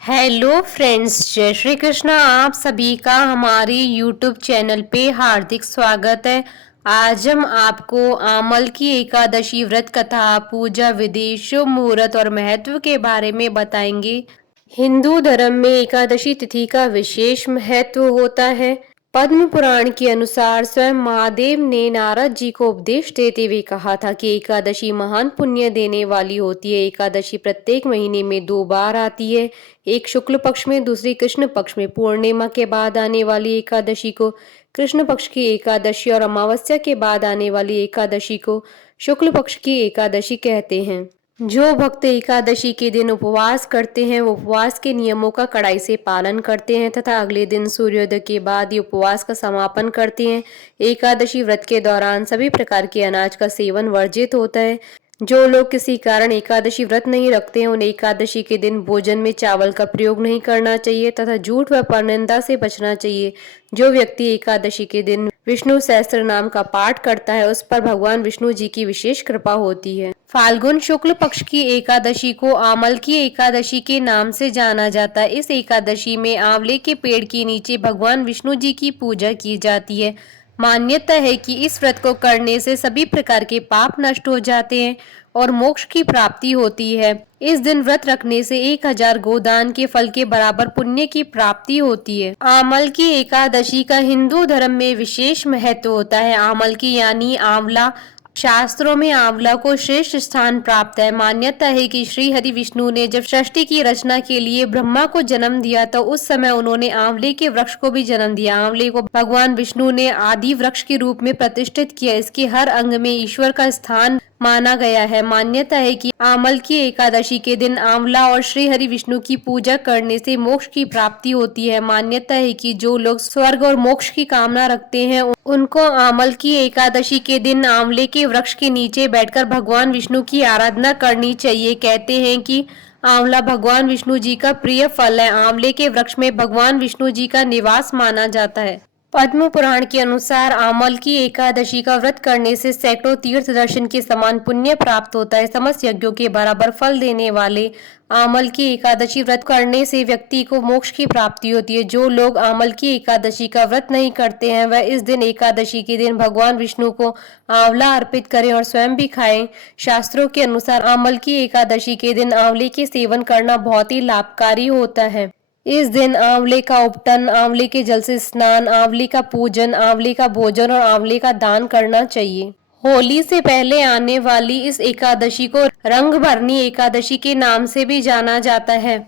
Hello friends, जय श्री कृष्णा। आप सभी का हमारी यूट्यूब चैनल पे हार्दिक स्वागत है। आज हम आपको आमल की एकादशी व्रत कथा, पूजा विधि, शुभ मुहूर्त और महत्व के बारे में बताएंगे। हिंदू धर्म में एकादशी तिथि का विशेष महत्व होता है। पद्म पुराण के अनुसार स्वयं महादेव ने नारद जी को उपदेश देते हुए कहा था कि एकादशी महान पुण्य देने वाली होती है। एकादशी प्रत्येक महीने में 2 बार आती है, एक शुक्ल पक्ष में, दूसरी कृष्ण पक्ष में। पूर्णिमा के बाद आने वाली एकादशी को कृष्ण पक्ष की एकादशी और अमावस्या के बाद आने वाली एकादशी को शुक्ल पक्ष की एकादशी कहते हैं। जो भक्त एकादशी के दिन उपवास करते हैं वो उपवास के नियमों का कड़ाई से पालन करते हैं तथा अगले दिन सूर्योदय के बाद ये उपवास का समापन करते हैं। एकादशी व्रत के दौरान सभी प्रकार के अनाज का सेवन वर्जित होता है। जो लोग किसी कारण एकादशी व्रत नहीं रखते हैं उन्हें एकादशी के दिन भोजन में चावल का प्रयोग नहीं करना चाहिए तथा झूठ व परनिंदा से बचना चाहिए। जो व्यक्ति एकादशी के दिन विष्णु सहस्त्र नाम का पाठ करता है उस पर भगवान विष्णु जी की विशेष कृपा होती है। फाल्गुन शुक्ल पक्ष की एकादशी को आमल की एकादशी के नाम से जाना जाता है। इस एकादशी में आंवले के पेड़ के नीचे भगवान विष्णु जी की पूजा की जाती है। मान्यता है कि इस व्रत को करने से सभी प्रकार के पाप नष्ट हो जाते हैं और मोक्ष की प्राप्ति होती है। इस दिन व्रत रखने से 1000 गोदान के फल के बराबर पुण्य की प्राप्ति होती है। आमल की एकादशी का हिंदू धर्म में विशेष महत्व होता है। आमल की यानी आंवला, शास्त्रों में आंवला को श्रेष्ठ स्थान प्राप्त है। मान्यता है कि श्री हरि विष्णु ने जब सृष्टि की रचना के लिए ब्रह्मा को जन्म दिया तो उस समय उन्होंने आंवले के वृक्ष को भी जन्म दिया। आंवले को भगवान विष्णु ने आदि वृक्ष के रूप में प्रतिष्ठित किया। इसके हर अंग में ईश्वर का स्थान माना गया है। मान्यता है कि आमल की एकादशी के दिन आंवला और श्री हरि विष्णु की पूजा करने से मोक्ष की प्राप्ति होती है। मान्यता है कि जो लोग स्वर्ग और मोक्ष की कामना रखते हैं उनको आमल की एकादशी के दिन आंवले के वृक्ष के नीचे बैठकर भगवान विष्णु की आराधना करनी चाहिए। कहते हैं कि आंवला भगवान विष्णु जी का प्रिय फल है। आंवले के वृक्ष में भगवान विष्णु जी का निवास माना जाता है। पद्म पुराण के अनुसार आमल की एकादशी का व्रत करने से सैकड़ों तीर्थ दर्शन के समान पुण्य प्राप्त होता है। समस्त यज्ञों के बराबर फल देने वाले आमल की एकादशी व्रत करने से व्यक्ति को मोक्ष की प्राप्ति होती है। जो लोग आमल की एकादशी का व्रत नहीं करते हैं वह इस दिन एकादशी के दिन भगवान विष्णु को आंवला अर्पित करें और स्वयं भी खाएं। शास्त्रों के अनुसार आमल की एकादशी के दिन आंवले के सेवन करना बहुत ही लाभकारी होता है। इस दिन आंवले का उपटन, आंवले के जल से स्नान, आंवले का पूजन, आंवले का भोजन और आंवले का दान करना चाहिए। होली से पहले आने वाली इस एकादशी को रंग भरनी एकादशी के नाम से भी जाना जाता है।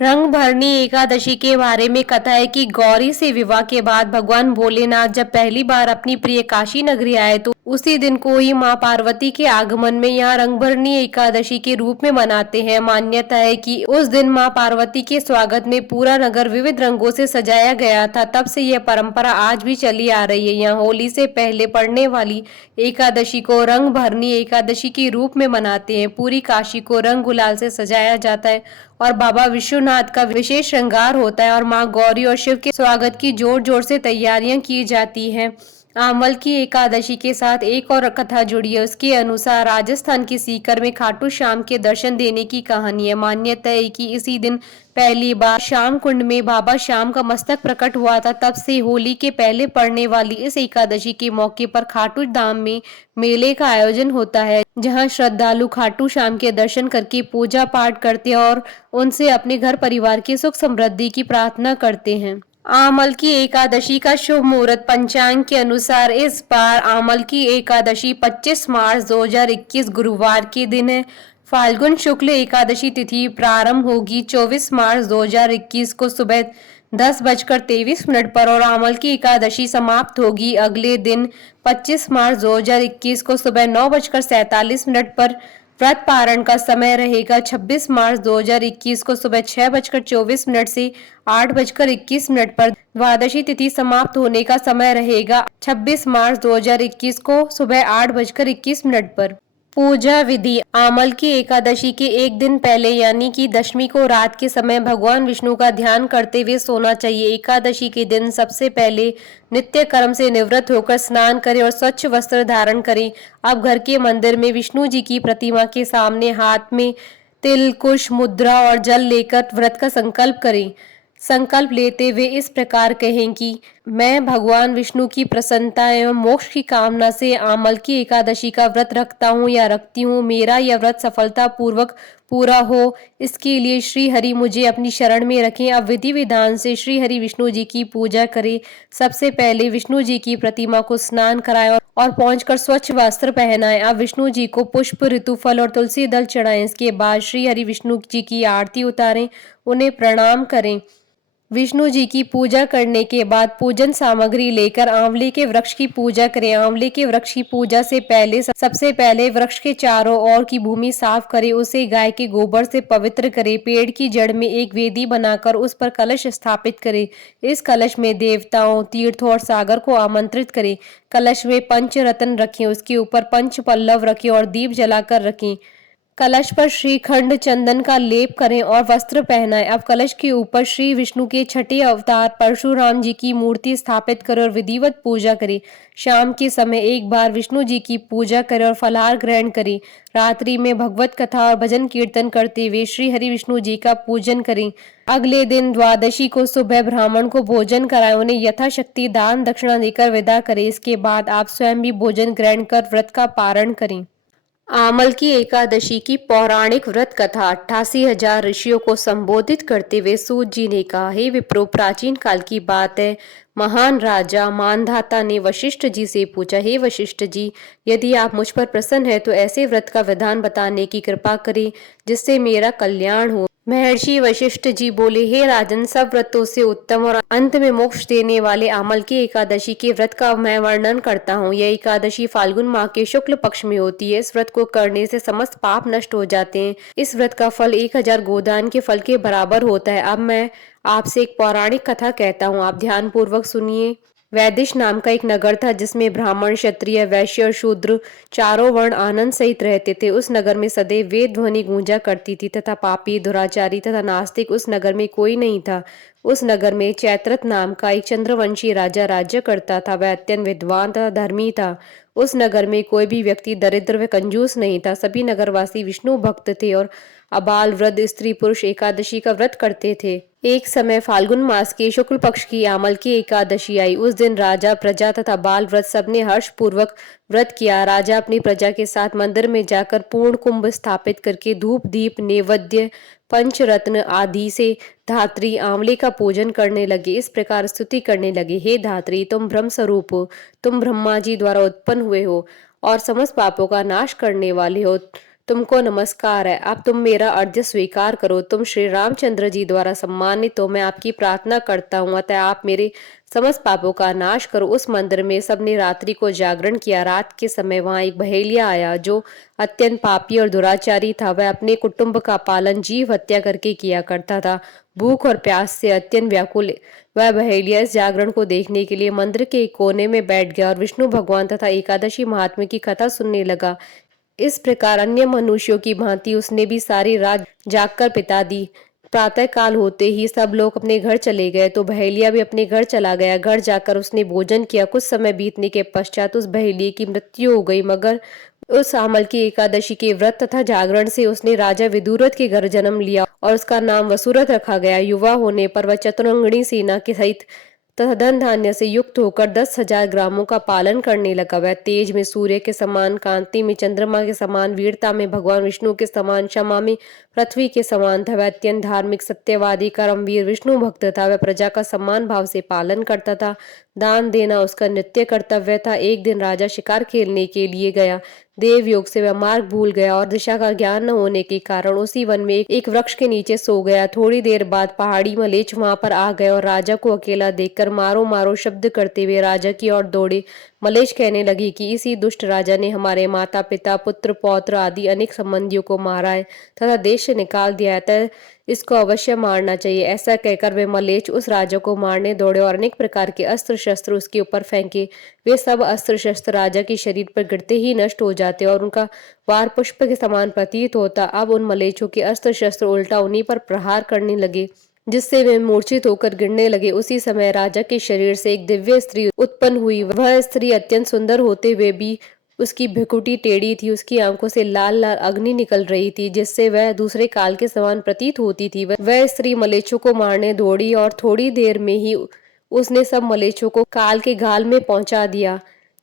रंग भरनी एकादशी के बारे में कथा है कि गौरी से विवाह के बाद भगवान भोलेनाथ जब पहली बार अपनी प्रिय काशी नगरी आए तो उसी दिन को ही मां पार्वती के आगमन में यहाँ रंग भरनी एकादशी के रूप में मनाते हैं। मान्यता है कि उस दिन मां पार्वती के स्वागत में पूरा नगर विविध रंगों से सजाया गया था। तब से यह परंपरा आज भी चली आ रही है। यहाँ होली से पहले पड़ने वाली एकादशी को रंग भरनी एकादशी के रूप में मनाते हैं। पूरी काशी को रंग गुलाल से सजाया जाता है और बाबा विश्वनाथ का विशेष श्रृंगार होता है और मां गौरी और शिव के स्वागत की जोर जोर से तैयारियां की जाती हैं। आमल की एकादशी के साथ एक और कथा जुड़ी है। उसके अनुसार राजस्थान के सीकर में खाटू श्याम के दर्शन देने की कहानी है। मान्यता है कि इसी दिन पहली बार श्याम कुंड में बाबा श्याम का मस्तक प्रकट हुआ था। तब से होली के पहले पड़ने वाली इस एकादशी के मौके पर खाटू धाम में मेले का आयोजन होता है, जहां श्रद्धालु खाटू श्याम के दर्शन करके पूजा पाठ करते हैं और उनसे अपने घर परिवार की सुख समृद्धि की प्रार्थना करते हैं। आमल की एकादशी का शुभ मुहूर्त पंचांग के अनुसार इस बार आमल की एकादशी 25 मार्च 2021 गुरुवार के दिन है। फाल्गुन शुक्ल एकादशी तिथि प्रारंभ होगी 24 मार्च 2021 को सुबह 10:23 पर और आमल की एकादशी समाप्त होगी अगले दिन 25 मार्च 2021 को सुबह 9:47 पर। व्रत पारण का समय रहेगा 26 मार्च 2021 को सुबह 6:24 से 8:21 पर। द्वादशी तिथि समाप्त होने का समय रहेगा 26 मार्च 2021 को सुबह 8:21 पर। पूजा विधि। आमल की एकादशी के एक दिन पहले यानी कि दशमी को रात के समय भगवान विष्णु का ध्यान करते हुए सोना चाहिए। एकादशी के दिन सबसे पहले नित्य कर्म से निवृत्त होकर स्नान करें और स्वच्छ वस्त्र धारण करें। अब घर के मंदिर में विष्णु जी की प्रतिमा के सामने हाथ में तिल, कुश, मुद्रा और जल लेकर व्रत का संकल्प करें। संकल्प लेते हुए इस प्रकार कहें कि मैं भगवान विष्णु की प्रसन्नता एवं मोक्ष की कामना से आमल की एकादशी का व्रत रखता हूँ या रखती हूँ। मेरा यह व्रत सफलता पूर्वक पूरा हो, इसके लिए श्री हरि मुझे अपनी शरण में रखें। अब विधि विधान से श्री हरि विष्णु जी की पूजा करें। सबसे पहले विष्णु जी की प्रतिमा को स्नान कराएं और पहुंचकर स्वच्छ वस्त्र पहनाएं। अब विष्णु जी को पुष्प, ऋतुफल और तुलसी दल चढ़ाएं। इसके बाद श्री हरि विष्णु जी की आरती उतारें, उन्हें प्रणाम करें। विष्णु जी की पूजा करने के बाद पूजन सामग्री लेकर आंवले के वृक्ष की पूजा करें। आंवले के वृक्ष की पूजा से पहले सबसे पहले वृक्ष के चारों ओर की भूमि साफ करें, उसे गाय के गोबर से पवित्र करें। पेड़ की जड़ में एक वेदी बनाकर उस पर कलश स्थापित करें। इस कलश में देवताओं, तीर्थों और सागर को आमंत्रित करें। कलश में पंच रत्न रखें, उसके ऊपर पंच पल्लव रखें और दीप जलाकर रखें। कलश पर श्रीखंड चंदन का लेप करें और वस्त्र पहनाएं। अब कलश के ऊपर श्री विष्णु के छठे अवतार परशुराम जी की मूर्ति स्थापित करें और विधिवत पूजा करें। शाम के समय एक बार विष्णु जी की पूजा करें और फलाहार ग्रहण करें। रात्रि में भगवत कथा और भजन कीर्तन करते हुए श्री हरि विष्णु जी का पूजन करें। अगले दिन द्वादशी को सुबह ब्राह्मण को भोजन कराएं, उन्हें यथाशक्ति दान दक्षिणा देकर विदा करें। इसके बाद आप स्वयं भी भोजन ग्रहण कर व्रत का पारण करें। आमल की एकादशी की पौराणिक व्रत कथा। 88,000 ऋषियों को संबोधित करते हुए सूत जी ने कहा, हे विप्रो, प्राचीन काल की बात है। महान राजा मानधाता ने वशिष्ठ जी से पूछा, हे वशिष्ठ जी, यदि आप मुझ पर प्रसन्न हैं तो ऐसे व्रत का विधान बताने की कृपा करें जिससे मेरा कल्याण हो। महर्षि वशिष्ठ जी बोले, हे राजन, सब व्रतों से उत्तम और अंत में मोक्ष देने वाले आमल की एकादशी के व्रत का मैं वर्णन करता हूँ। यह एकादशी फाल्गुन माह के शुक्ल पक्ष में होती है। इस व्रत को करने से समस्त पाप नष्ट हो जाते हैं। इस व्रत का फल 1000 गोदान के फल के बराबर होता है। अब मैं आपसे एक पौराणिक कथा कहता हूँ, आप ध्यान पूर्वक सुनिए। वैदिश नाम का एक नगर था जिसमें ब्राह्मण, क्षत्रिय, वैश्य और शूद्र चारों वर्ण आनंद सहित रहते थे। उस नगर में सदैव वेद ध्वनि गूंजा करती थी तथा पापी, दुराचारी तथा नास्तिक उस नगर में कोई नहीं था। उस नगर में चैत्रथ नाम का एक चंद्रवंशी राजा राज्य करता था। वह अत्यंत विद्वान तथा धर्मी था। उस नगर में कोई भी व्यक्ति दरिद्र व कंजूस नहीं था। सभी नगरवासी विष्णु भक्त थे और अबाल, वृद्ध, स्त्री, पुरुष एकादशी का व्रत करते थे। एक समय फाल्गुन मास के शुक्ल पक्ष की आमल की एकादशी आई। उस दिन राजा, प्रजा तथा बाल वृद्ध सबने हर्ष पूर्वक व्रत किया। राजा अपनी प्रजा के साथ मंदिर में जाकर पूर्ण कुंभ स्थापित करके धूप, दीप, नैवेद्य, पंचरत्न आदि से धात्री आंवले का पूजन करने लगे। इस प्रकार स्तुति करने लगे, हे धात्री, तुम ब्रह्म स्वरूप हो, तुम ब्रह्मा जी द्वारा उत्पन्न हुए हो और समस्त पापों का नाश करने वाले हो। तुमको नमस्कार है। अब तुम मेरा अर्घ्य स्वीकार करो। तुम श्री रामचंद्र जी द्वारा सम्मानित हो। मैं आपकी प्रार्थना करता हूँ, अतः आप मेरे समस्त पापों का नाश करो। उस मंदिर में सबने रात्रि को जागरण किया। रात के समय वहां एक बहेलिया आया जो अत्यंत पापी और दुराचारी था। वह अपने कुटुंब का पालन जीव हत्या करके किया करता था। भूख और प्यास से अत्यंत व्याकुल वह बहेलिया इस जागरण को देखने के लिए मंदिर के एक कोने में बैठ गया और विष्णु भगवान तथा एकादशी महात्म्य की कथा सुनने लगा। इस प्रकार अन्य मनुष्यों की भांति उसने भी सारी रात जागकर बिता दी। प्रातः काल होते ही सब लोग अपने घर चले गए तो बहेलिया भी अपने घर चला गया। घर जाकर उसने भोजन किया। कुछ समय बीतने के पश्चात उस बहेलिये की मृत्यु हो गई, मगर उस आमल की एकादशी के व्रत तथा जागरण से उसने राजा विदुरथ के घर जन्म लिया और उसका नाम वसुरथ रखा गया। युवा होने पर वह चतुरंगिणी सेना के सहित तथा धन धान्य से युक्त होकर 10,000 ग्रामों का पालन करने लगा। वह तेज में सूर्य के समान, कांति में चंद्रमा के समान, वीरता में भगवान विष्णु के समान, क्षमा में पृथ्वी के समान था। वह अत्यंत धार्मिक, सत्यवादी, कर्मवीर, विष्णु भक्त था। वह प्रजा का सम्मान भाव से पालन करता था। दान देना उसका नित्य कर्तव्य था। एक दिन राजा शिकार खेलने के लिए गया। देव योग से वह मार्ग भूल गया और दिशा का ज्ञान न होने के कारण उसी वन में एक वृक्ष के नीचे सो गया। थोड़ी देर बाद पहाड़ी मलेच्छ वहां पर आ गए और राजा को अकेला देखकर मारो मारो शब्द करते हुए राजा की ओर दौड़े। मलेच्छ कहने लगी कि इसी दुष्ट राजा ने हमारे माता पिता, पुत्र, पौत्र आदि अनेक संबंधियों को मारा है तथा देश से निकाल दिया है, अतः इसको अवश्य मारना चाहिए। ऐसा कहकर वे मलेच्छ उस राजा को मारने दौड़े और अनेक प्रकार के अस्त्र शस्त्र उसके ऊपर फेंके। वे सब अस्त्र शस्त्र राजा के शरीर पर गिरते ही नष्ट हो जाते और उनका वार पुष्प के समान प्रतीत होता। अब उन मलेच्छों के अस्त्र शस्त्र उल्टा उन्हीं पर प्रहार करने लगे, जिससे वे मूर्छित होकर गिरने लगे। उसी समय राजा के शरीर से एक दिव्य स्त्री उत्पन्न हुई। वह स्त्री अत्यंत सुंदर होते हुए भी उसकी भृकुटी टेढ़ी थी, उसकी आंखों से लाल लाल अग्नि निकल रही थी, जिससे वह दूसरे काल के समान प्रतीत होती थी। वह स्त्री मलेच्छों को मारने दौड़ी और थोड़ी देर में ही उसने सब मलेच्छों को काल के गाल में पहुंचा दिया।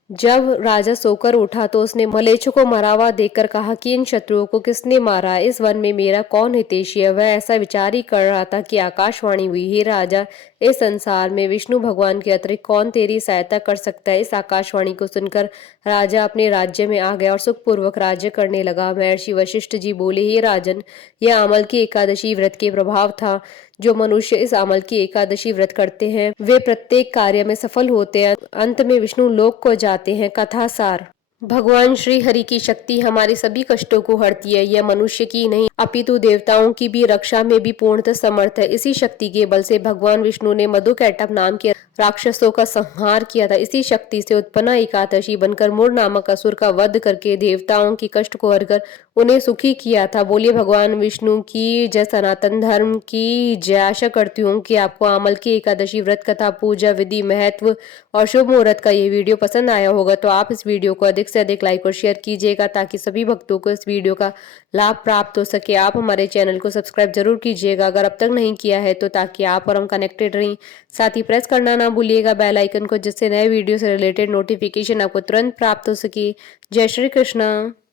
जब राजा सोकर उठा तो उसने मलेच्छ को मरा हुआ देखकर कहा कि इन शत्रुओं को किसने मारा, इस वन में मेरा कौन हितैषी है। वह ऐसा विचार ही कर रहा था कि आकाशवाणी हुई, हे राजा, इस संसार में विष्णु भगवान के अतिरिक्त कौन तेरी सहायता कर सकता है। इस आकाशवाणी को सुनकर राजा अपने राज्य में आ गया और सुखपूर्वक राज्य करने लगा। महर्षि वशिष्ठ जी बोले, हे राजन, यह अमल की एकादशी व्रत के प्रभाव था। जो मनुष्य इस अमल की एकादशी व्रत करते हैं वे प्रत्येक कार्य में सफल होते हैं, अंत में विष्णु लोक को जाते हैं। कथा सार। भगवान श्री हरि की शक्ति हमारे सभी कष्टों को हरती है। यह मनुष्य की नहीं अपितु देवताओं की भी रक्षा में भी पूर्णतः समर्थ है। इसी शक्ति के बल से भगवान विष्णु ने मधुकैटभ नाम के राक्षसों का संहार किया था। इसी शक्ति से उत्पन्न एकादशी बनकर मुर नामक असुर का वध करके देवताओं की कष्ट को हरकर उन्हें सुखी किया था। बोलिए भगवान विष्णु की जय, सनातन धर्म की जय। आशा करती हूँ कि आपको अमल की एकादशी व्रत कथा, पूजा विधि, महत्व और शुभ मुहूर्त का ये वीडियो पसंद आया होगा। तो आप इस वीडियो को अधिक से अधिक लाइक और शेयर कीजिएगा ताकि सभी भक्तों को इस वीडियो का लाभ प्राप्त हो सके। आप हमारे चैनल को सब्सक्राइब जरूर कीजिएगा अगर अब तक नहीं किया है तो, ताकि आप और हम कनेक्टेड रहें। साथ ही प्रेस करना ना भूलिएगा बेल आइकन को, जिससे नए वीडियो से रिलेटेड नोटिफिकेशन आपको तुरंत प्राप्त हो सके। जय श्री कृष्णा।